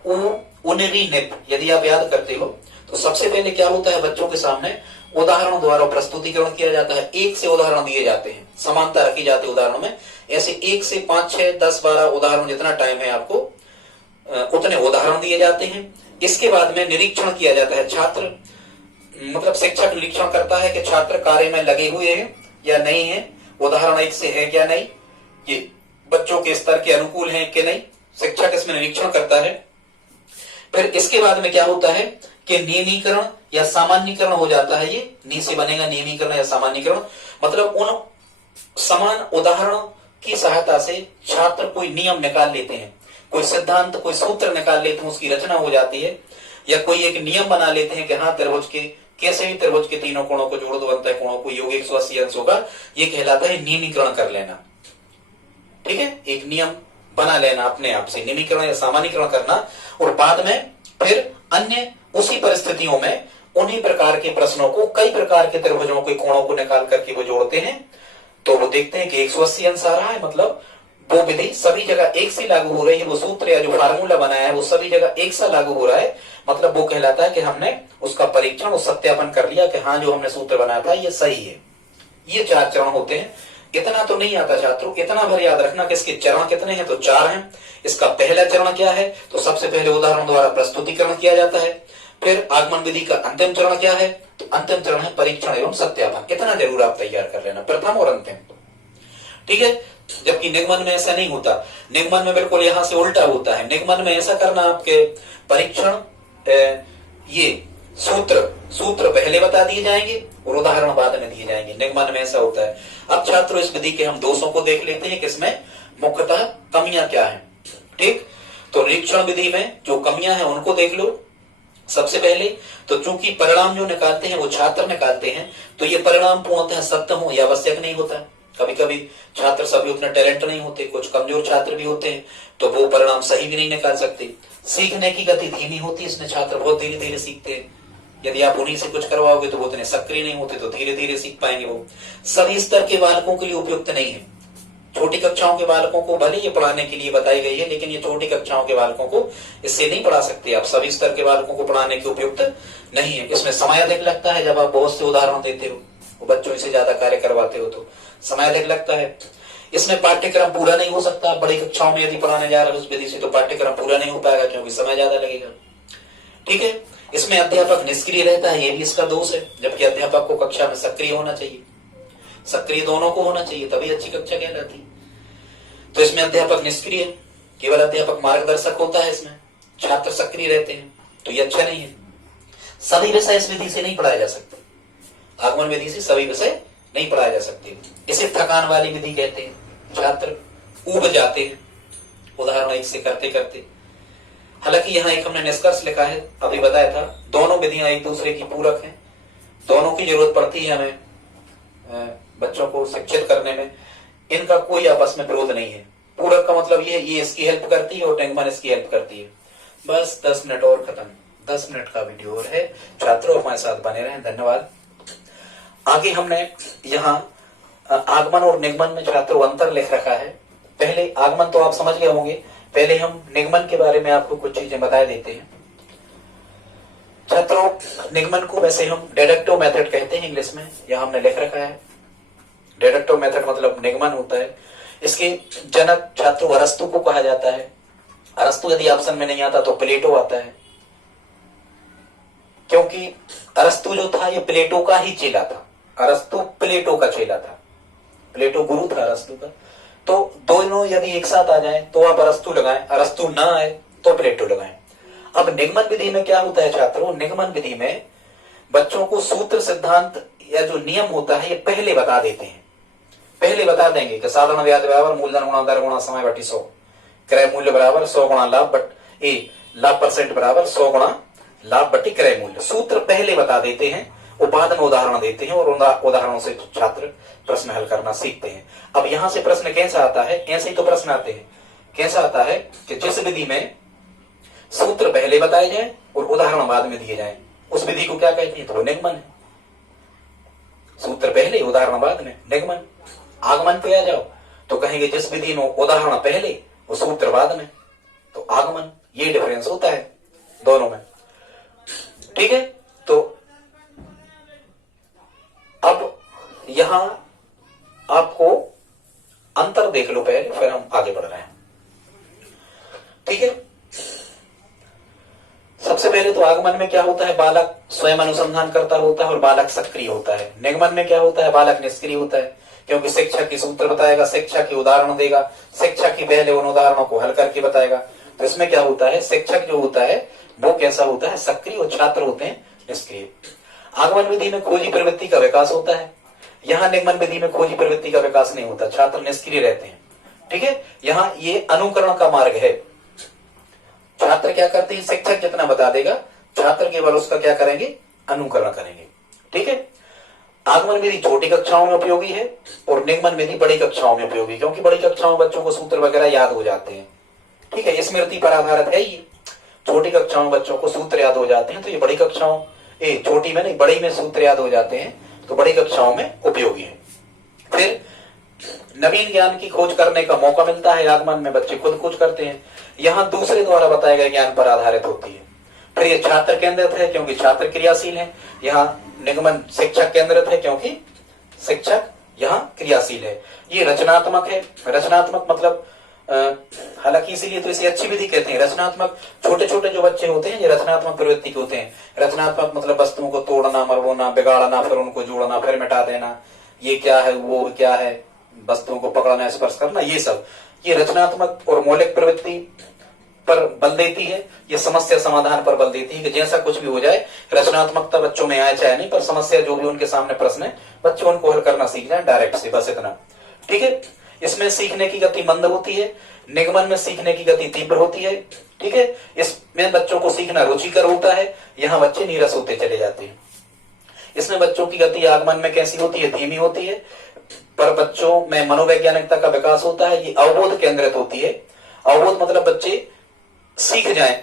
उनरी निप, यदि आप याद करते हो तो सबसे पहले क्या होता है, बच्चों के सामने उदाहरण द्वारा प्रस्तुतिकरण किया जाता है। 1 से उदाहरण दिए जाते हैं, समानता रखी जाती है उदाहरणों में। ऐसे 1 से 5, 6, 10, 12 उदाहरण, जितना टाइम है आपको उतने उदाहरण दिए जाते हैं। इसके बाद में निरीक्षण किया जाता है। छात्र मतलब शिक्षक निरीक्षण करता है कि छात्र कार्य में लगे हुए हैं या नहीं है, उदाहरण 1 से है क्या नहीं, ये बच्चों के स्तर के अनुकूल है कि नहीं, शिक्षक इसमें निरीक्षण करता है। फिर इसके बाद में क्या होता है कि नियमीकरण या सामान्यीकरण हो जाता है। ये नी से बनेगा नियमीकरण या सामान्यीकरण, मतलब उन समान उदाहरणों की सहायता से छात्र कोई नियम निकाल लेते हैं, कोई सिद्धांत, कोई सूत्र निकाल लेते हैं, उसकी रचना हो जाती है। या कोई एक नियम बना लेते हैं कि हाँ त्रिभुज के कैसे भी त्रिभुज के तीनों कोणों को जोड़ दो बनता है कोणों को योग 180 अंश होगा, ये कहलाता है नियमीकरण कर लेना। ठीक है, एक नियम बना लेना अपने आप से, नियमीकरण या सामान्यीकरण करना, और बाद में फिर अन्य उसी परिस्थितियों में उन्हीं प्रकार के प्रश्नों को कई प्रकार के त्रिभुजों के कोणों को निकाल करके वो जोड़ते हैं, तो वो देखते हैं कि 180 अंश आ रहा है, मतलब वो विधि सभी जगह एक से लागू हो रही है, वो सूत्र या जो फार्मूला बनाया है वो सभी जगह एक सा लागू हो रहा है, मतलब वो कहलाता है कि हमने उसका परीक्षण और सत्यापन कर लिया कि हाँ जो हमने सूत्र बनाया था ये सही है। ये 4 चरण होते हैं। इतना तो नहीं आता छात्रों, इतना भर याद रखना कि इसके चरण कितने हैं, तो 4 हैं। इसका पहला चरण क्या है, तो सबसे पहले उदाहरण द्वारा प्रस्तुतिकरण किया जाता है। फिर आगमन विधि का अंतिम चरण क्या है, तो अंतिम चरण है परीक्षण एवं सत्यापन। इतना जरूर आप तैयार कर लेना, प्रथम और अंतिम। ठीक है, जबकि निगमन में ऐसा नहीं होता, निगमन में बिल्कुल यहां से उल्टा होता है। निगमन में ऐसा करना आपके परीक्षण ये सूत्र पहले बता दिए जाएंगे और उदाहरण बाद में दिए जाएंगे, निगमन में ऐसा होता है। अब छात्रों इस विधि के हम दोषों को देख लेते हैं कि इसमें मुख्यतः कमियां क्या हैं। ठीक, तो निरीक्षण विधि में जो कमियां हैं उनको देख लो। सबसे पहले तो चूंकि परिणाम जो निकालते हैं वो छात्र निकालते हैं, तो ये परिणाम पूर्णतः सत्य हो यह आवश्यक नहीं होता। कभी कभी छात्र सभी उतना टैलेंट नहीं होते, कुछ कमजोर छात्र भी होते हैं, तो वो परिणाम सही भी नहीं निकाल सकते। सीखने की गति धीमी होती है, इसमें छात्र बहुत धीरे धीरे सीखते हैं। यदि आप उन्हीं से कुछ करवाओगे तो वो उतने सक्रिय नहीं होते, तो धीरे धीरे सीख पाएंगे। वो सभी स्तर के बालकों के लिए उपयुक्त नहीं है। छोटी कक्षाओं के बालकों को भले ये पढ़ाने के लिए बताई गई है, लेकिन ये छोटी कक्षाओं के बालकों को इससे नहीं पढ़ा सकते आप। सभी स्तर के बालकों को पढ़ाने के उपयुक्त नहीं है। इसमें समय अधिक लगता है, जब आप बहुत से उदाहरण देते हो, वो बच्चों से ज्यादा कार्य करवाते हो तो समय अधिक लगता है। इसमें पाठ्यक्रम पूरा नहीं हो सकता। बड़ी कक्षाओं में यदि पढ़ाने जा रहे हो उस विधि से, तो पाठ्यक्रम पूरा नहीं हो पाएगा क्योंकि समय ज्यादा लगेगा। ठीक है, इसमें अध्यापक निष्क्रिय रहता है, ये भी इसका दोष है, जबकि अध्यापक को कक्षा में सक्रिय होना चाहिए। सक्रिय दोनों को होना चाहिए, तभी अच्छी कक्षा कहलाती। तो इसमें अध्यापक निष्क्रिय है, केवल अध्यापक मार्गदर्शक होता है, इसमें छात्र सक्रिय रहते हैं, तो ये अच्छा नहीं है। सभी विषय इस विधि से नहीं पढ़ाए जा सकते, आगमन विधि से सभी विषय नहीं पढ़ाए जा सकते। इसे थकान वाली विधि कहते हैं, छात्र ऊब जाते हैं उदाहरण एक से करते करते। हालांकि यहाँ एक हमने निष्कर्ष लिखा है, अभी बताया था, दोनों विधियां एक दूसरे की पूरक हैं, दोनों की जरूरत पड़ती है हमें बच्चों को शिक्षित करने में। इनका कोई आपस में विरोध नहीं है। पूरक का मतलब ये इसकी हेल्प करती है और निगमन इसकी हेल्प करती है। बस 10 मिनट और खत्म, 10 मिनट का वीडियो और है। छात्रों हमारे साथ बने रहें, धन्यवाद। आगे हमने यहाँ आगमन और निगमन में छात्रों अंतर लिख रखा है। पहले आगमन तो आप समझ गए होंगे, पहले हम निगमन के बारे में आपको कुछ चीजें बता देते हैं। छात्रों निगमन को वैसे हम डेडक्टिव मेथड कहते हैं इंग्लिश में, यह हमने लिख रखा है। डेडक्टिव मेथड मतलब निगमन होता है। इसके जनक छात्रों अरस्तु को कहा जाता है। अरस्तु यदि ऑप्शन में नहीं आता तो प्लेटो आता है, क्योंकि अरस्तु जो था ये प्लेटो का ही चेला था। अरस्तु प्लेटो का चेला था, प्लेटो गुरु था अरस्तु का। तो दोनों यदि एक साथ आ जाएं तो आप अरस्तु लगाएं, अरस्तु ना आए तो प्लेटो लगाएं। अब निगमन विधि में क्या होता है छात्रों, निगमन विधि में बच्चों को सूत्र सिद्धांत या जो नियम होता है ये पहले बता देते हैं। पहले बता देंगे कि साधारण ब्याज बराबर मूलधन गुणा दर गुणा समय बटी 100, क्रय मूल्य बराबर 100 गुणा लाभ लाभ परसेंट बराबर 100 गुणा लाभ बटी क्रय मूल्य। सूत्र पहले बता देते हैं और बाद में उदाहरण देते हैं और उदाहरणों से छात्र प्रश्न हल करना सीखते हैं। अब यहां से प्रश्न कैसा आता है, ऐसे ही तो प्रश्न आते हैं। कैसा आता है कि जिस विधि में सूत्र पहले बताए जाए और उदाहरण बाद में दिए जाए, उस विधि को क्या कहते हैं, तो निगमन है। सूत्र पहले उदाहरण बाद में, निगमन। आगमन पे आ जाओ तो कहेंगे जिस विधि में उदाहरण पहले और सूत्र बाद में, तो आगमन। ये डिफरेंस होता है दोनों में। ठीक है, तो अब यहां आपको अंतर देख लो पहले, फिर हम आगे बढ़ रहे हैं। ठीक है, सबसे पहले तो आगमन में क्या होता है, बालक स्वयं अनुसंधान करता होता है और बालक सक्रिय होता है। निगमन में क्या होता है, बालक निष्क्रिय होता है, क्योंकि शिक्षक की सूत्र बताएगा, शिक्षक की उदाहरण देगा, शिक्षक की पहले उन उदाहरणों को हल करके बताएगा। तो इसमें क्या होता है, शिक्षक जो होता है वो कैसा होता है, सक्रिय, और छात्र होते हैं निष्क्रिय। आगमन विधि में खोजी प्रवृत्ति का विकास होता है, यहाँ निगमन विधि में खोजी प्रवृत्ति का विकास नहीं होता, छात्र निष्क्रिय रहते हैं। ठीक है, यहाँ ये अनुकरण का मार्ग है। छात्र क्या करते हैं, शिक्षक जितना बता देगा छात्र केवल उसका क्या करेंगे, अनुकरण करेंगे। ठीक है, आगमन विधि छोटी कक्षाओं में उपयोगी है और निगमन विधि बड़ी कक्षाओं में उपयोगी, क्योंकि बड़ी कक्षाओं में बच्चों को सूत्र वगैरह याद हो जाते हैं। ठीक है, स्मृति पर आधारित है ये। छोटी कक्षाओं में बच्चों को सूत्र याद हो जाते हैं, तो ये बड़ी कक्षाओं, छोटी में नहीं बड़ी में सूत्र याद हो जाते हैं, तो बड़ी कक्षाओं में उपयोगी है। फिर नवीन ज्ञान की खोज करने का मौका मिलता है। आगमन में बच्चे खुद खोज करते हैं, यहाँ दूसरे द्वारा बताए गए ज्ञान पर आधारित होती है। फिर ये छात्र केंद्रित है क्योंकि छात्र क्रियाशील है। यहाँ निगमन शिक्षक केंद्रित है क्योंकि शिक्षक यहाँ क्रियाशील है। ये रचनात्मक है। रचनात्मक मतलब हालांकि इसीलिए तो इसे अच्छी विधि कहते हैं। रचनात्मक, छोटे छोटे जो बच्चे होते हैं ये रचनात्मक प्रवृत्ति के होते हैं। रचनात्मक मतलब वस्तुओं को तोड़ना, मरवाना, बिगाड़ना, फिर उनको जोड़ना, फिर मिटा देना, ये क्या है वो क्या है, वस्तुओं को पकड़ना, स्पर्श करना, ये सब, ये रचनात्मक और मौलिक प्रवृत्ति पर बल देती है। ये समस्या समाधान पर बल देती है कि जैसा कुछ भी हो जाए रचनात्मकता बच्चों में आए चाहे नहीं, पर समस्या जो भी उनके सामने प्रश्न है बच्चे उनको हल करना सीख जाए डायरेक्ट से, बस इतना। ठीक है, इसमें सीखने की गति मंद होती है, निगमन में सीखने की गति तीव्र होती है। ठीक है, इसमें बच्चों को सीखना रुचिकर होता है, यहाँ बच्चे नीरस होते चले जाते हैं। इसमें बच्चों की गति आगमन में कैसी होती है, धीमी होती है, पर बच्चों में मनोवैज्ञानिकता का विकास होता है, ये अवबोध केंद्रित होती है। अवबोध मतलब बच्चे सीख जाएं।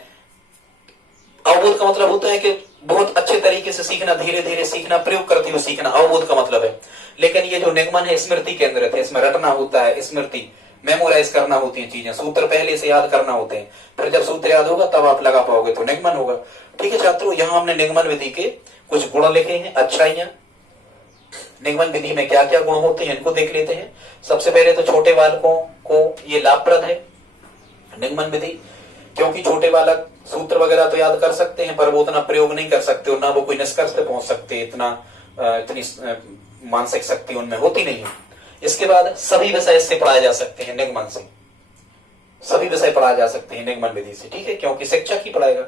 अवबोध का मतलब होता है कि बहुत अच्छे तरीके से सीखना, धीरे धीरे सीखना, प्रयोग करते हुए सीखना, अवबोध का मतलब है। लेकिन ये जो निगमन है स्मृति केंद्रित है, इसमें रटना होता है, स्मृति मेमोराइज करना होती है चीजें, सूत्र पहले से याद करना होते हैं, फिर जब सूत्र याद होगा तब आप लगा पाओगे, तो निगमन होगा। ठीक है छात्रों, यहाँ हमने निगमन विधि के कुछ गुण लिखे हैं, अच्छाइयां। निगमन विधि में क्या क्या गुण होते हैं इनको देख लेते हैं। सबसे पहले तो छोटे बालकों को ये लाभप्रद है निगमन विधि, क्योंकि छोटे बालक सूत्र वगैरह तो याद कर सकते हैं पर वो उतना प्रयोग नहीं कर सकते और ना वो कोई निष्कर्ष पे पहुंच सकते, इतनी मानसिक शक्ति उनमें होती नहीं है। इसके बाद सभी विषय इससे पढ़ाए जा सकते हैं, निगमन से सभी विषय पढ़ाए जा सकते हैं निगमन विधि से। ठीक है, क्योंकि शिक्षक ही पढ़ाएगा।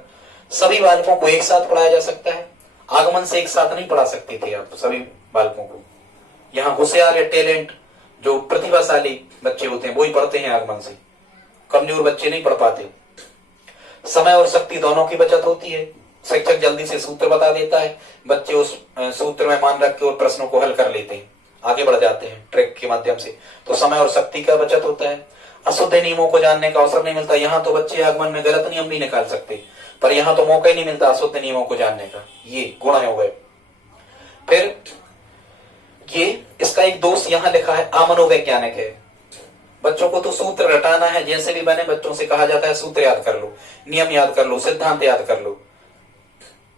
सभी बालकों को एक साथ पढ़ाया जा सकता है, आगमन से एक साथ नहीं पढ़ा सकते थे आप सभी बालकों को। यहाँ होशियार या टैलेंट जो प्रतिभाशाली बच्चे होते हैं वो ही पढ़ते हैं आगमन से, कमजोर बच्चे नहीं पढ़ पाते। समय और शक्ति दोनों की बचत होती है, शिक्षक जल्दी से सूत्र बता देता है, बच्चे उस सूत्र में मान रख के और प्रश्नों को हल कर लेते हैं, आगे बढ़ जाते हैं ट्रिक के माध्यम से, तो समय और शक्ति का बचत होता है। अशुद्ध नियमों को जानने का अवसर नहीं मिलता, यहाँ तो बच्चे आगमन में गलत नियम भी निकाल सकते, पर यहाँ तो मौका ही नहीं मिलता अशुद्ध नियमों को जानने का, ये गुण हो गए। फिर ये इसका एक दोष यहाँ लिखा है, अमनोवैज्ञानिक है। बच्चों को तो सूत्र रटाना है, जैसे भी बने बच्चों से कहा जाता है सूत्र याद कर लो, नियम याद कर लो, सिद्धांत याद कर लो,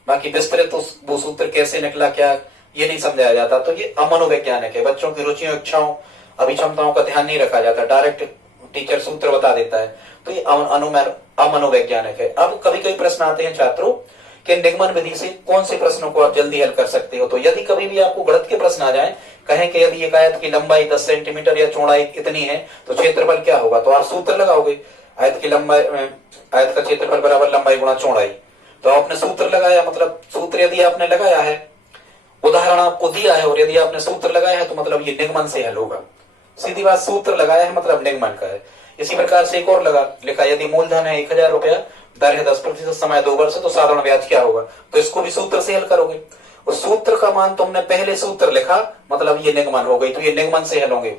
बाकी विस्तृत तो वो सूत्र कैसे निकला क्या ये नहीं समझाया जाता, तो ये अमनोवैज्ञानिक है। बच्चों की रुचियों, इच्छाओं, अभिक्षमताओं का ध्यान नहीं रखा जाता, डायरेक्ट टीचर सूत्र बता देता है, तो ये अमनोवैज्ञानिक है। अब कभी कभी प्रश्न आते हैं छात्रों कि निगमन विधि से कौन से प्रश्नों को आप जल्दी हल कर सकते हो, तो यदि कभी भी आपको गणित के प्रश्न आ जाए, कहें कि यदि एक आयत की लंबाई 10 सेंटीमीटर या चौड़ाई इतनी है तो क्षेत्रफल क्या होगा, तो आप सूत्र लगाओगे, आयत की लंबाई, आयत का क्षेत्रफल बराबर लंबाई गुणा चौड़ाई, तो आपने सूत्र लगाया, मतलब सूत्र यदि आपने लगाया है, उदाहरण आपको दिया है और यदि आपने सूत्र लगाया है तो मतलब ये निगमन से हल होगा। सीधी बात, सूत्र लगाया है मतलब निगमन का है। इसी प्रकार से एक और लिखा, यदि मूलधन है 1000 रुपया, दर है 10%, समय 2 वर्ष, तो साधारण ब्याज क्या होगा, तो इसको भी सूत्र से हल करोगे। और सूत्र का मान तुमने पहले सूत्र लिखा, मतलब ये निगमन हो गई, तो ये निगमन से हल होंगे।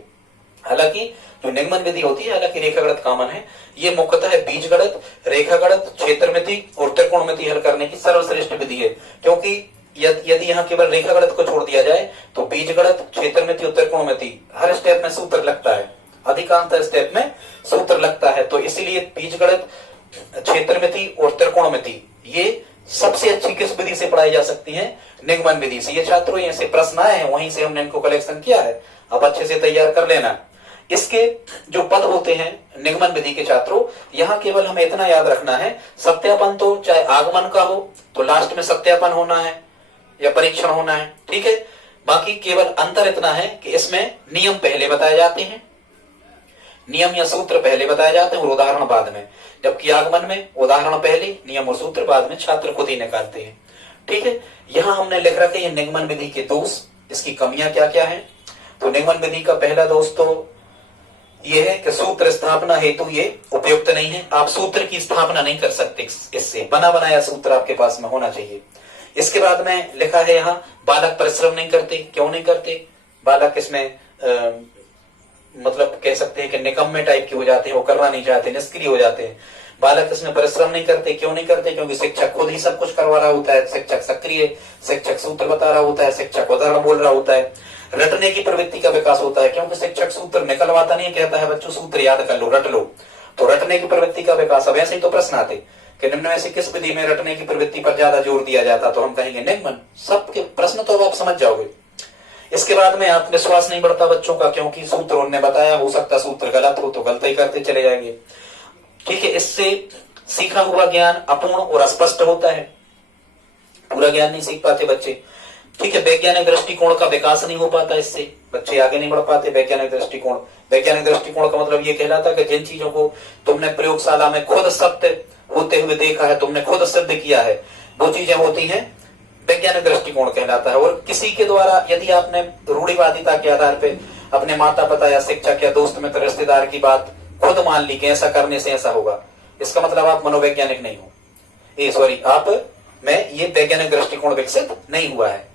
हालांकि जो निगमन विधि होती है, हालांकि रेखागणित कॉमन है, ये मुख्यतः बीजगणित, रेखागणित, क्षेत्रमिति और त्रिकोणमिति हल करने की सर्वश्रेष्ठ विधि है। क्योंकि यदि यहाँ केवल रेखागणित को छोड़ दिया जाए तो बीजगणित, क्षेत्रमिति और त्रिकोणमिति हर स्टेप में सूत्र लगता है, अधिकांश स्टेप में सूत्र लगता है, तो इसीलिए बीजगणित, क्षेत्रमिति और त्रिकोणमिति ये सबसे अच्छी किस विधि से पढ़ाई जा सकती है, निगमन विधि से। ये छात्रों यहाँ से प्रश्न आए हैं, वहीं से हमने इनको कलेक्शन किया है, अब अच्छे से तैयार कर लेना। इसके जो पद होते हैं निगमन विधि के छात्रों, यहाँ केवल हमें इतना याद रखना है, सत्यापन तो चाहे आगमन का हो तो लास्ट में सत्यापन होना है या परीक्षण होना है, ठीक है। बाकी केवल अंतर इतना है कि इसमें नियम पहले बताए जाते हैं, नियम या सूत्र पहले बताए जाते हैं और उदाहरण बाद में, जबकि आगमन में उदाहरण पहले, नियम और सूत्र बाद में, छात्र खुद ही निकालते हैं, ठीक है। यहाँ हमने लिख रखे हैं निगमन विधि के दोष, इसकी कमियां क्या क्या है। तो निगमन विधि का पहला दोष तो ये है कि सूत्र स्थापना हेतु ये उपयुक्त नहीं है। आप सूत्र की स्थापना नहीं कर सकते, इससे बना बनाया सूत्र आपके पास में होना चाहिए। इसके बाद में लिखा है यहाँ, बालक परिश्रम नहीं करते। क्यों नहीं करते? बालक इसमें मतलब कह सकते हैं कि निकम्मे टाइप के हो जाते हैं, वो करना नहीं चाहते, निष्क्रिय हो जाते हैं। बालक इसमें परिश्रम नहीं करते। क्यों नहीं करते? क्योंकि शिक्षक खुद ही सब कुछ करवा रहा होता है। शिक्षक सक्रिय, शिक्षक सूत्र बता रहा होता है, शिक्षक उदाहरण बोल रहा होता है। रटने की प्रवृत्ति का विकास होता है, क्योंकि शिक्षक सूत्र निकलवाता नहीं, कहता है बच्चों सूत्र याद कर लो, रट लो, तो रटने की प्रवृत्ति का विकास। अब ऐसे ही तो प्रश्न आते कि निम्न में से किस विधि में रटने की प्रवृत्ति पर ज्यादा जोर दिया जाता, तो हम कहेंगे निम्न। सबके प्रश्न तो अब आप समझ जाओगे। इसके बाद में आत्मविश्वास नहीं बढ़ता बच्चों का, क्योंकि सूत्र उन्होंने बताया, हो सकता सूत्र गलत हो तो गलत ही करते चले जाएंगे। ठीक है, इससे सीखा हुआ ज्ञान अपूर्ण और अस्पष्ट होता है, पूरा ज्ञान नहीं सीख पाते बच्चे। ठीक है, वैज्ञानिक दृष्टिकोण का विकास नहीं हो पाता, इससे बच्चे आगे नहीं बढ़ पाते। वैज्ञानिक दृष्टिकोण का मतलब ये कहलाता है कि जिन चीजों को तुमने प्रयोगशाला में खुद सत्य होते हुए देखा है, तुमने खुद सिद्ध किया है, वो चीजें होती हैं वैज्ञानिक दृष्टिकोण कहलाता है। और किसी के द्वारा यदि आपने रूढ़िवादिता के आधार पे अपने माता पिता या शिक्षक या दोस्त मित्र रिश्तेदार की बात खुद मान ली कि ऐसा करने से ऐसा होगा, इसका मतलब आप मनोवैज्ञानिक नहीं हो। सॉरी, आप में ये वैज्ञानिक दृष्टिकोण विकसित नहीं हुआ है।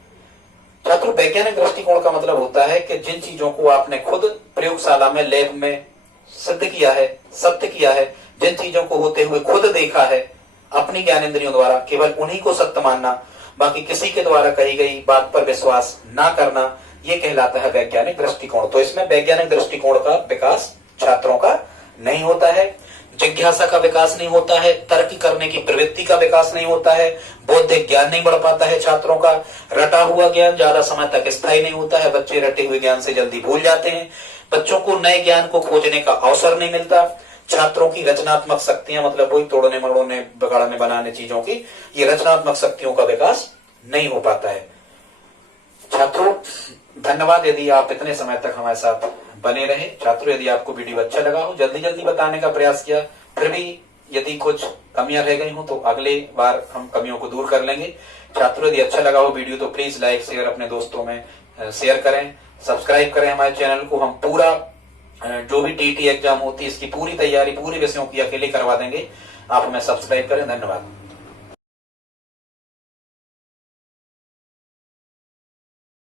छात्रों, वैज्ञानिक दृष्टिकोण का मतलब होता है कि जिन चीजों को आपने खुद प्रयोगशाला में, लैब में सिद्ध किया है, सत्य किया है, जिन चीजों को होते हुए खुद देखा है अपनी ज्ञानेंद्रियों द्वारा, केवल उन्हीं को सत्य मानना, बाकी किसी के द्वारा कही गई बात पर विश्वास ना करना, ये कहलाता है वैज्ञानिक दृष्टिकोण। तो इसमें वैज्ञानिक दृष्टिकोण का विकास छात्रों का नहीं होता है, जिज्ञासा का विकास नहीं होता है, तर्क करने की प्रवृत्ति का विकास नहीं होता है, बौद्धिक ज्ञान नहीं बढ़ पाता है छात्रों का, रटा हुआ ज्ञान ज्यादा समय तक स्थायी नहीं होता है, बच्चे रटे हुए ज्ञान से जल्दी भूल जाते हैं, बच्चों को नए ज्ञान को खोजने का अवसर नहीं मिलता, छात्रों की रचनात्मक शक्तियां, मतलब वही तोड़ने मरोड़ने बिगाड़ने बनाने चीजों की, ये रचनात्मक शक्तियों का विकास नहीं हो पाता है। छात्रों, धन्यवाद यदि आप इतने समय तक हमारे साथ बने रहे। छात्रों, यदि आपको वीडियो अच्छा लगा हो, जल्दी जल्दी बताने का प्रयास किया, फिर भी यदि कुछ कमियां रह गई हो तो अगले बार हम कमियों को दूर कर लेंगे। छात्रों, यदि अच्छा लगा हो वीडियो तो प्लीज लाइक शेयर अपने दोस्तों में शेयर करें, सब्सक्राइब करें हमारे चैनल को। हम पूरा जो भी टीटी एग्जाम होती है इसकी पूरी तैयारी पूरे विषयों की अकेले करवा देंगे, आप हमें सब्सक्राइब करें। धन्यवाद।